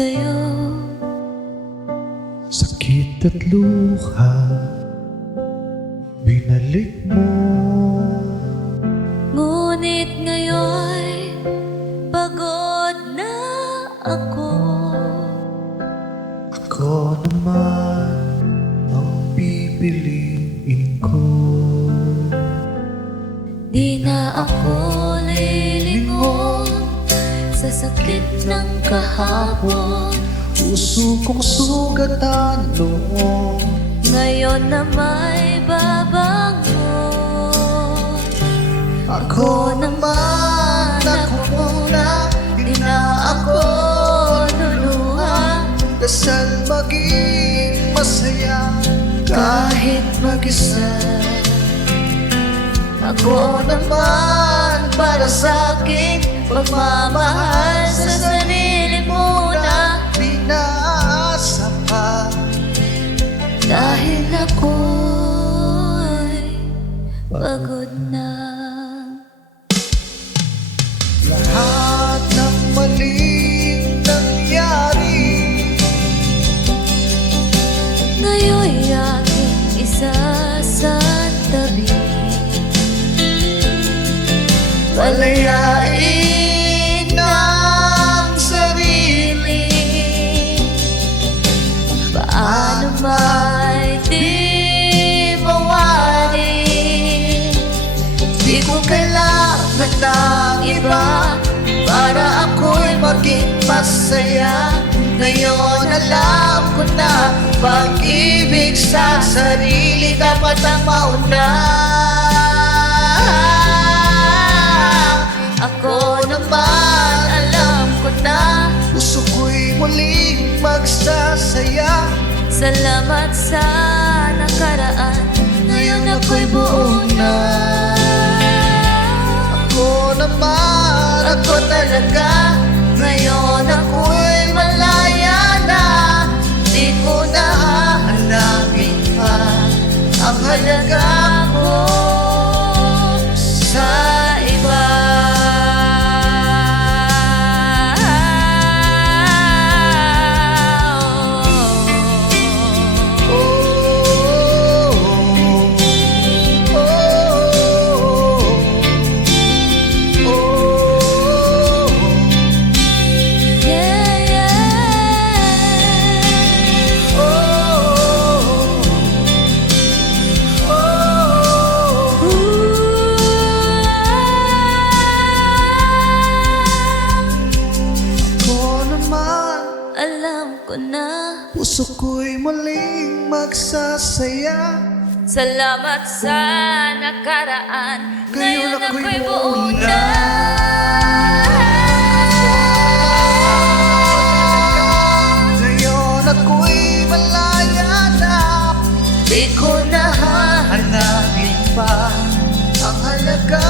sa'yo. Sakit at luha, binalik mo. Ngunit ngayon pagod na ako. Ako naman ang pipiliin ko. Di na ako lilingon sa sakit ng kahapon. Puso kong sugatan noon, Ngayon na may babangon. ako naman, ako muna. Di na ako luluha dasal maging masaya kahit mag-isa. Ako naman para sa aking pagmamahal sa sarili muna. Pinaasa pa Dahil ako'y pagod na. lahat ng maling nangyari. Ngayon'y aking isasantabi. Palayain ang sarili. Paano may di mawari? Di ko kailangan ng iba para ako'y maging masaya. Ngayon alam ko na pag-ibig sa sarili dapat ang mauna. Ako naman alam ko na Puso ko'y muling magsasaya. salamat sa nakaraan. Ngayon ako'y buo na. Ako naman, Ako talaga ngayon ako'y malaya na. Di ko na hahanapin pa ang halaga ko sa iba. oh, oh, oh, oh. Yeah, yeah. Ako naman, Alam ko na. puso ko'y muling magsasaya. Salamat sa nakaraan. Ngayon Ngayon ako'y ako'y buo buo na. na. Ngayon ako'y malaya na. Di ko na hahanapin Hanapin pa ang halaga